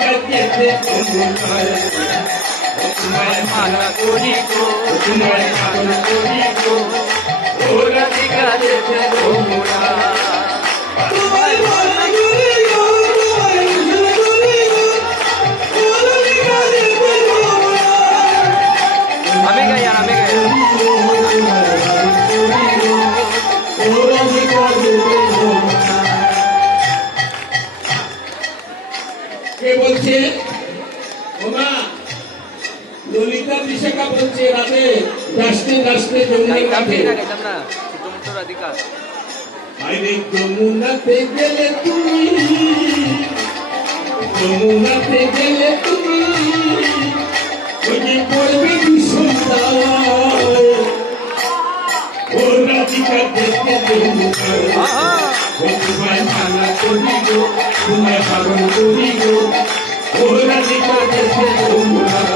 কাছে তোমায় মানা করি গো তোমায় পাগল করি গো ও রাধিকা যেতে তোমরা তোমায় মানা করি গো তোমায় মানা করি গো ও রাধিকা যেতে তোমরা আমি গাই আর আমি গাই ও রাধিকা যেতে তোমরা কে বলছে ওমা ললিতা বিশাখা বলছে রাতে রাস্তে রাস্তে যমুনা ঘাটে আরে যমুনাতে গেলে তুমি যমুনাতে গেলে তুমি ওই যে পড়বে সন্ধ্যায় ও রাধিকা দেখতে তোমায় মানা করি গো তোমায় পাগল করি গো ও রাধিকা দেখতে তোমরা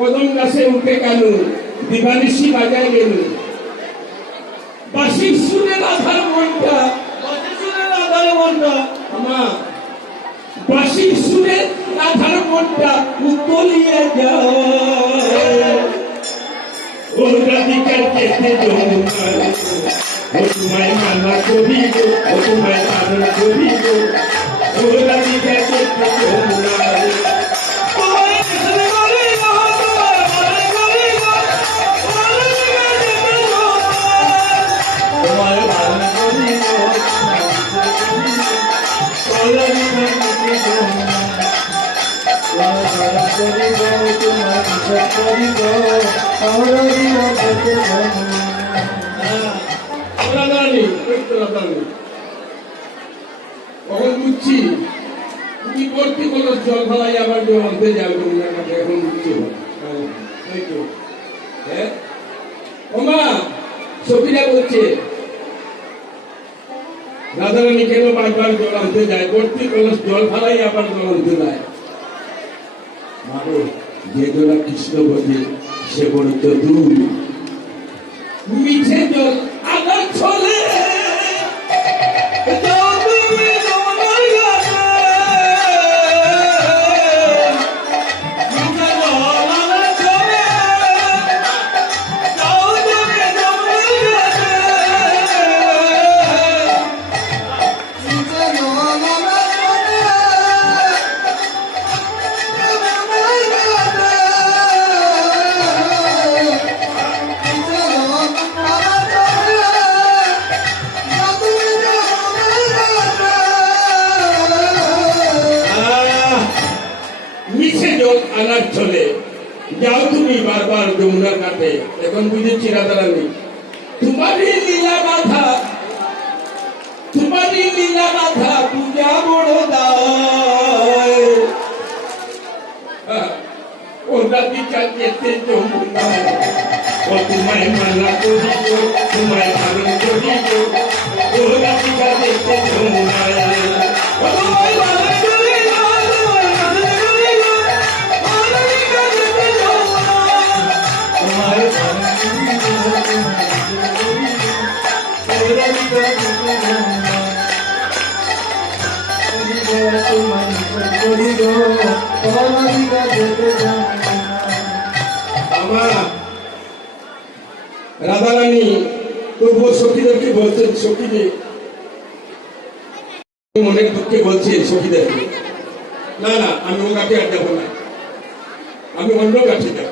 কদম গাছে উঠে গেল দিবানিশি বাজায় গেল বাঁশির সুরে রাধার মনটা আমা বাঁশির সুরে রাধার মনটা উতলিয়ে যায় ও রাধিকার যেতে ও তোমায় মানা করি গো ও তোমায় পাগল করি গো ও রাধিকার যেতে কখন বুঝছি তুমি করতে কোনো জল ফেলাই আবার অন্তে যাবে এখন বুঝছি ওমা সখীরা বলছে রাধারানী কেন বারবার জল আনতে যায় করতে কোনো জল ফেলাই আবার জল আনতে যায় যে জলা কৃষ্ণ বোঝে সে বড় চতুর মিছে জল আগার ছলে আনার চলে যাও তুমি বারবার যমুনার ঘাটে এখন বুঝেছি রাধারানী তোমারই লীলা গাথা পূজা বড় দায় ও রাধিকা যেতে যমুনায় ও তোমায় মানা করি গো তোমায় পাগল করি গো ও রাধিকা যেতে যমুনায় ও তোমায় মানা করি গো রাধারানী তবুও সখীদেরকে বলছেন সখীকে মনের দুঃখে বলছি সখীদেরকে, না না আমি ও কাছে আর যাবো না, আমি অন্য কাছে যাব।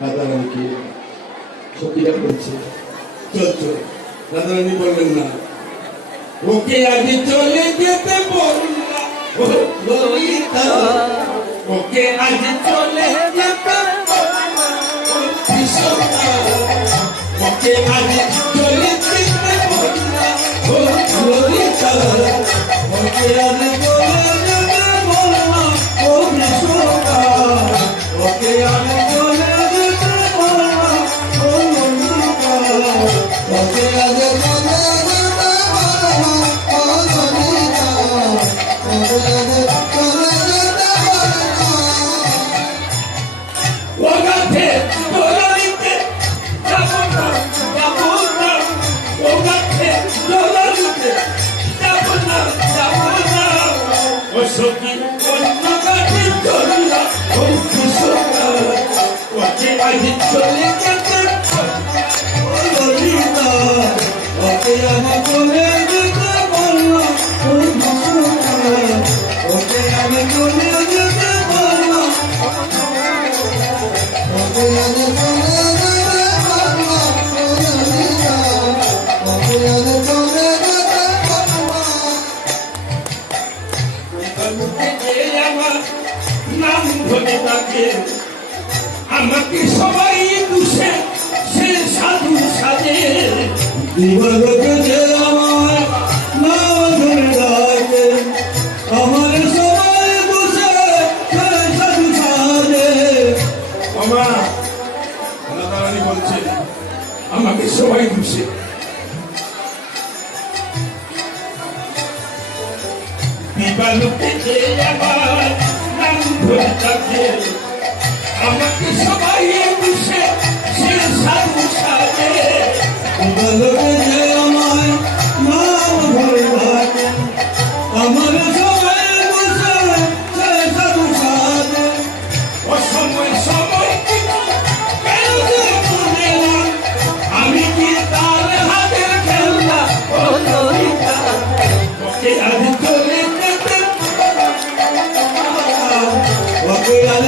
রাধারানীকে সখীরা বলছে চল চল, রাধারানী বললেন না, ওকে আজ চলে যেতে বললা ও ললিতা, ওকে আজ চলে যেতে বললা ও কৃষ্ণা, ওকে আজ চলে যেতে বললা ও ললিতা, ওকে আজ চলে যেতে বললা ও কৃষ্ণা, ওকে আজ চলে যেতে বললা ও ললিতা, ওকে আজ চলে চলে যেতে ও ললিতা, ওকে আমি চলে যেতে বললাম ও কৃষ্ণা, ওকে আমি চলে যেতে বললাম, ওকে আমি চলে যেতে বললাম ও ললিতা, ওকে আমি চলে যেতে বললাম। আমার নাম ধরে তাকে আমাকে সবাই দুষে সে সাধু সাজে, দিবালোকে যে আমার নাম ধরে ডাকে, আমার সবাই দুষে সে সাধু সাজে। আমার রাধারানী বলছে আমাকে সবাই দুষে, দিবালোকে যে আমার নাম ধরে ডাকে, আমাকে সবাই দুষে সে সাধু সাজে, দিবালোকে যে আমার নাম ধরে ডাকে, আমার সবাই দুষে সে সাধু সাজে। অসময় সময় কেন যে মনে না, আমি কি তার হাতের খেলনা ও ললিতা, ওকে আজ চলে যেতে, ওকে আজ